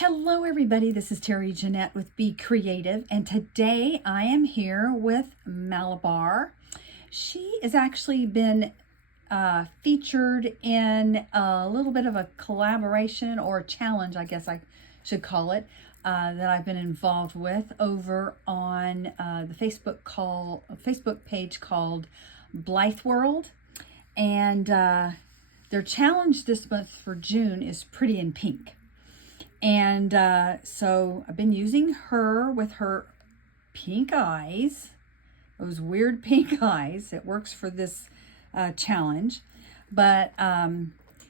Hello everybody, this is Terry Jeanette with Be Creative, and today I am here with Malabar. She has actually been featured in a little bit of a collaboration or challenge, I guess I should call it, that I've been involved with over on the Facebook page called Blythe World. And their challenge this month for June is Pretty in Pink. And so I've been using her with her pink eyes, those weird pink eyes. It works for this challenge. But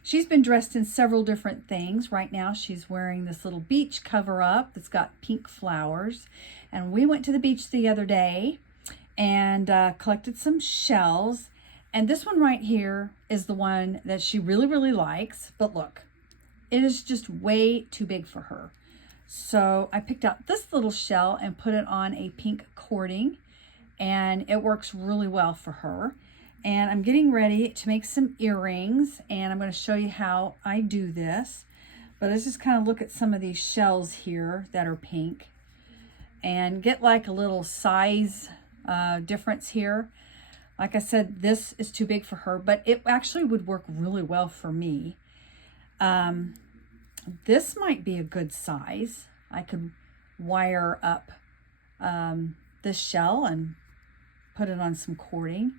she's been dressed in several different things. Right now she's wearing this little beach cover up that's got pink flowers. And we went to the beach the other day and collected some shells. And this one right here is the one that she really, really likes. But look. It is just way too big for her. So I picked out this little shell and put it on a pink cording, and it works really well for her. And I'm getting ready to make some earrings, and I'm going to show you how I do this. But let's just kind of look at some of these shells here that are pink and get like a little size difference here. Like I said, this is too big for her, but it actually would work really well for me. This might be a good size. I could wire up this shell and put it on some cording.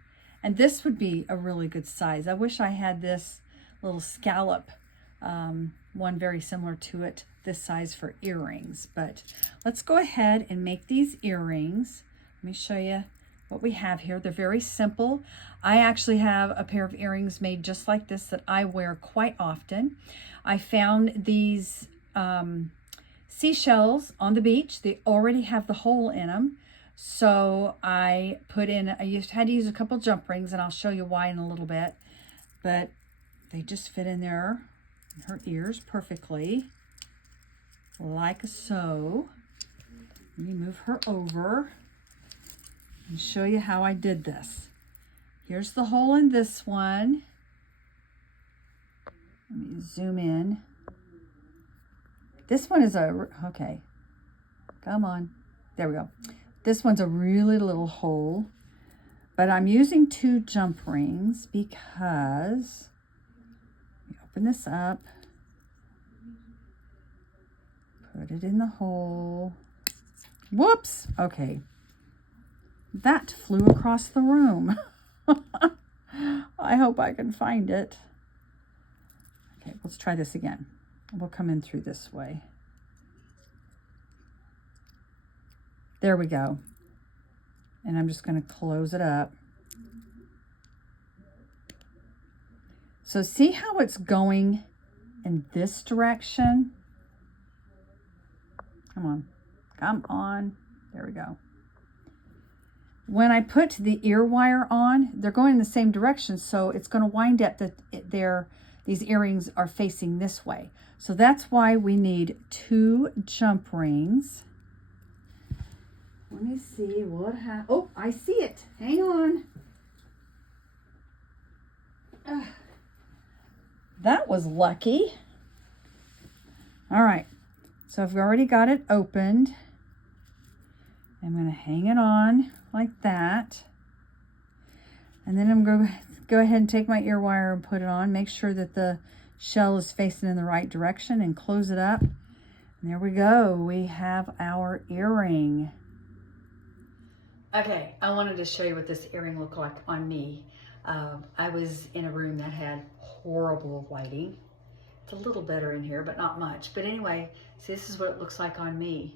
And this would be a really good size. I wish I had this little scallop one very similar to it, this size for earrings. But let's go ahead and make these earrings. Let me show you what we have here. They're very simple. I actually have a pair of earrings made just like this that I wear quite often. I found these seashells on the beach. They already have the hole in them. So I had to use a couple jump rings, and I'll show you why in a little bit. But they just fit in there, in her ears perfectly, like so. Let me move her over and show you how I did this. Here's the hole in this one. Let me zoom in. This one is okay, come on. There we go. This one's a really little hole, but I'm using 2 jump rings because, let me open this up, put it in the hole. Whoops, okay. That flew across the room. I hope I can find it. Okay, let's try this again. We'll come in through this way. There we go. And I'm just going to close it up. So see how it's going in this direction? Come on. Come on. There we go. When I put the ear wire on, they're going in the same direction, so it's going to wind up that these earrings are facing this way. So that's why we need 2 jump rings. Let me see what oh, I see it. Hang on. That was lucky. All right. So I've already got it opened. I'm going to hang it on like that. And then I'm going to go ahead and take my ear wire and put it on. Make sure that the shell is facing in the right direction and close it up. And there we go. We have our earring. Okay, I wanted to show you what this earring looked like on me. I was in a room that had horrible lighting. It's a little better in here, but not much. But anyway, see, this is what it looks like on me.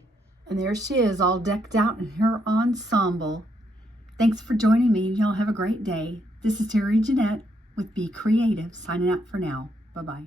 And there she is, all decked out in her ensemble. Thanks for joining me. Y'all have a great day. This is Terry Jeanette with Be Creative, signing out for now. Bye-bye.